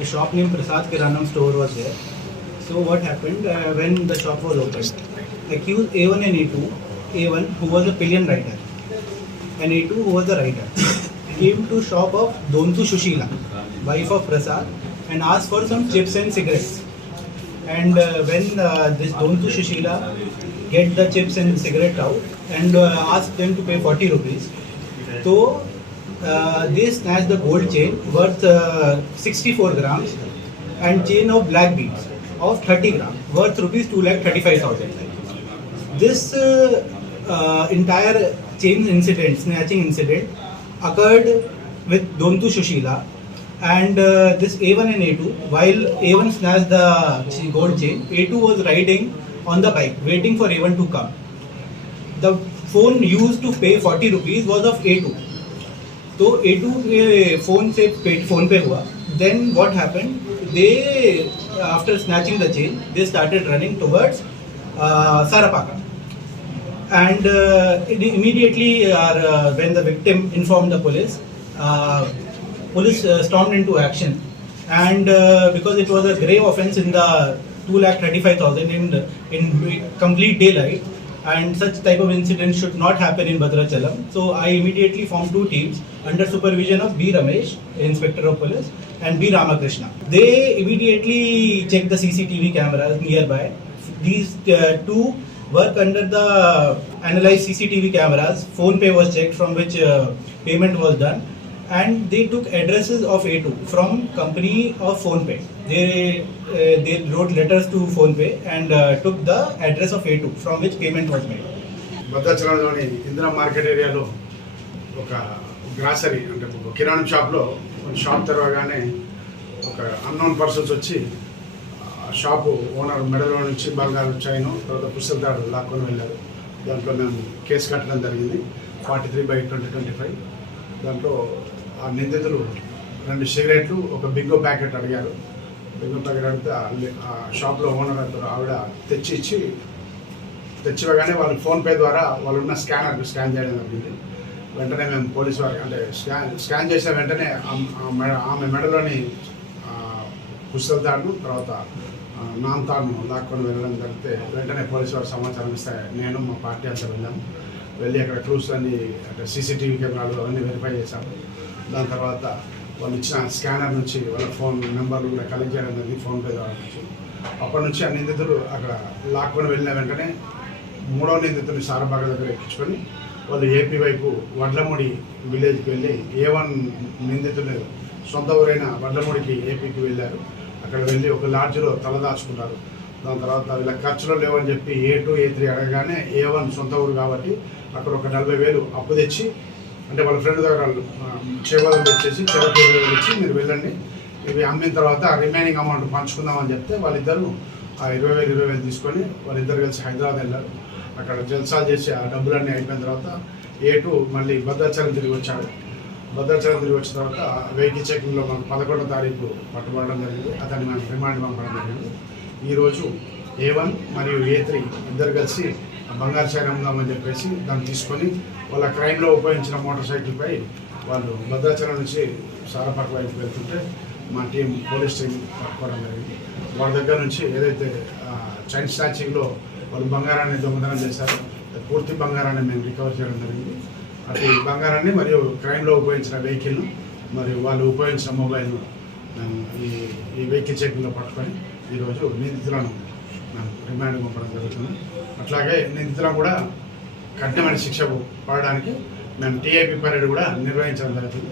a shop named Prasad Kiranam store was there. So what happened uh, when the shop was opened? Accused A1 and A2, A1 who was a pillion rider and A2 who was a rider came to shop of Dontu Shushila, wife of Prasad, and asked for some chips and cigarettes. And uh, when uh, this Dontu Shushila get the chips and cigarette out and uh, asked them to pay 40 rupees, so uh, they snatched the gold chain worth uh, 64 grams and chain of black beads of 30 grams worth rupees 2 lakh 35,000. This uh, uh, entire chain incident, snatching incident, occurred with Dontu Shushila and uh, this A1 and A2. While A1 snatched the gold chain, A2 was riding on the bike waiting for A1 to come. The phone used to pay 40 rupees was of A2. तो ए to phone से phone पे हुआ then what happened they after snatching the chain they started running towards Sarapaka. And uh, it immediately, our, uh, when the victim informed the police, uh, police uh, stormed into action. And uh, because it was a grave offence in the 2 lakh 35,000 in, in complete daylight, and such type of incident should not happen in Bhadrachalam. So I immediately formed two teams under supervision of B. Ramesh, Inspector of Police, and B. Ramakrishna. They immediately checked the CCTV cameras nearby. These uh, two work under the analyzed CCTV cameras. Phone pay was checked from which uh, payment was done, and they took addresses of A2 from company of PhonePe. They uh, they wrote letters to PhonePe and uh, took the address of A2 from which payment was made. భద్రాచలంలోని Indira market ఏరియాలో ఒక grocery అంటే ఒక కిరాణం షాప్లో shop తెరవగానే ఒక unknown persons వచ్చి షాపు ఓనర్ మెడలో నుంచి బంగారు చైను తర్వాత పుస్తకాలు లాక్కొని వెళ్ళారు దాంట్లో మేము కేసు కట్టడం జరిగింది forty three by twenty twenty five దాంట్లో ఆ నిందితులు రెండు సిగరెట్లు ఒక బిగ్గో ప్యాకెట్ అడిగారు. బిగ్గో ప్యాకెట్ అడిగితే ఆ- షాప్లో ఓనర్ అంటారు ఆవిడ తెచ్చి ఇచ్చి తెచ్చివ్వగానే వాళ్ళు ఫోన్పే ద్వారా వాళ్ళు ఉన్న స్కానర్ స్కాన్ చేయడం జరిగింది. వెంటనే మేము పోలీస్ వారికి అంటే స్కాన్ స్కాన్ చేసిన వెంటనే ఆమె మెడలోని పుస్తల తాడును తర్వాత ఆ, నామ్ తాడును లాక్కొని వెళ్ళడం జరిగితే వెంటనే పోలీసు వారు సమాచారం ఇస్తే నేను మా పార్టీ అంతా వెళ్ళాము వెళ్ళి అక్కడ క్లూస్ అన్ని అక్కడ సీసీటీవీ కెమెరాలు అవన్నీ వెరిఫై చేశాము దాని తర్వాత వాళ్ళు ఇచ్చిన స్కానర్ నుంచి వాళ్ళ ఫోన్ నెంబర్లు కూడా కలెక్ట్ చేయడం జరిగింది ఫోన్పే ద్వారా నుంచి. అప్పటి నుంచి ఆ నిందితులు అక్కడ లాక్కొని వెళ్ళిన వెంటనే మూడో నిందితుని సారబాగ దగ్గర ఎక్కించుకొని వాళ్ళు ఏపీ వైపు వడ్లముడి విలేజ్కి వెళ్ళి ఏ వన్ నిందితులు సొంత ఊరైన వడ్లముడికి ఏపీకి వెళ్ళారు. అక్కడ వెళ్ళి ఒక లాడ్జ్లో తలదాచుకున్నారు దాని తర్వాత వీళ్ళ ఖర్చులు లేవని చెప్పి ఏ టూ ఏ త్రీ అడగగానే ఏ వన్ సొంత ఊరు కాబట్టి అక్కడ ఒక నలభై వేలు అప్పు తెచ్చి అంటే వాళ్ళ ఫ్రెండ్ దగ్గర చేపదం తెచ్చేసి చెరకు ఇచ్చి మీరు వెళ్ళండి. ఇవి అమ్మిన తర్వాత రిమైనింగ్ అమౌంట్ పంచుకుందామని చెప్తే వాళ్ళిద్దరు ఆ ఇరవై వేలు ఇరవై వేలు తీసుకొని వాళ్ళిద్దరు కలిసి హైదరాబాద్ వెళ్ళారు. అక్కడ జల్సాలు చేసి ఆ డబ్బులన్నీ అయిపోయిన తర్వాత ఏ టూ మళ్ళీ భద్రాచలం తిరిగి వచ్చాడు భద్రాచలం తిరిగి వచ్చిన తర్వాత వెహికల్ చెకింగ్లో మనకు పదకొండో తారీఖు పట్టుబడడం జరిగింది. అతన్ని మనం రిమాండ్ పంపడం జరిగింది. ఈరోజు ఏ వన్ మరియు ఏ త్రీ ఇద్దరు కలిసి బంగారు చైన్ అమ్ముదామని చెప్పేసి దాన్ని తీసుకొని వాళ్ళ క్రైమ్లో ఉపయోగించిన మోటార్ సైకిల్పై వాళ్ళు భద్రాచలం నుంచి సారపట్ల వైపు వెళ్తుంటే మా టీం పోలీస్ టీం పట్టుకోవడం జరిగింది. వాళ్ళ దగ్గర నుంచి ఏదైతే చైన్ స్నాచింగ్లో వాళ్ళు బంగారాన్ని దొంగతనం చేశారో పూర్తి బంగారాన్ని మేము రికవర్ చేయడం జరిగింది. అటు బంగారాన్ని మరియు క్రైమ్లో ఉపయోగించిన వెహికల్ను మరియు వాళ్ళు ఉపయోగించిన మొబైల్ను ఈ ఈ వెహికల్ చెకింగ్లో పట్టుకొని ఈరోజు నిందితులను మేము రిమాండ్ పంపడం జరుగుతుంది. అట్లాగే నిందితులను కూడా కఠినమైన శిక్ష పడడానికి మేము టీఐపీ పరేడ్ కూడా నిర్వహించడం జరుగుతుంది.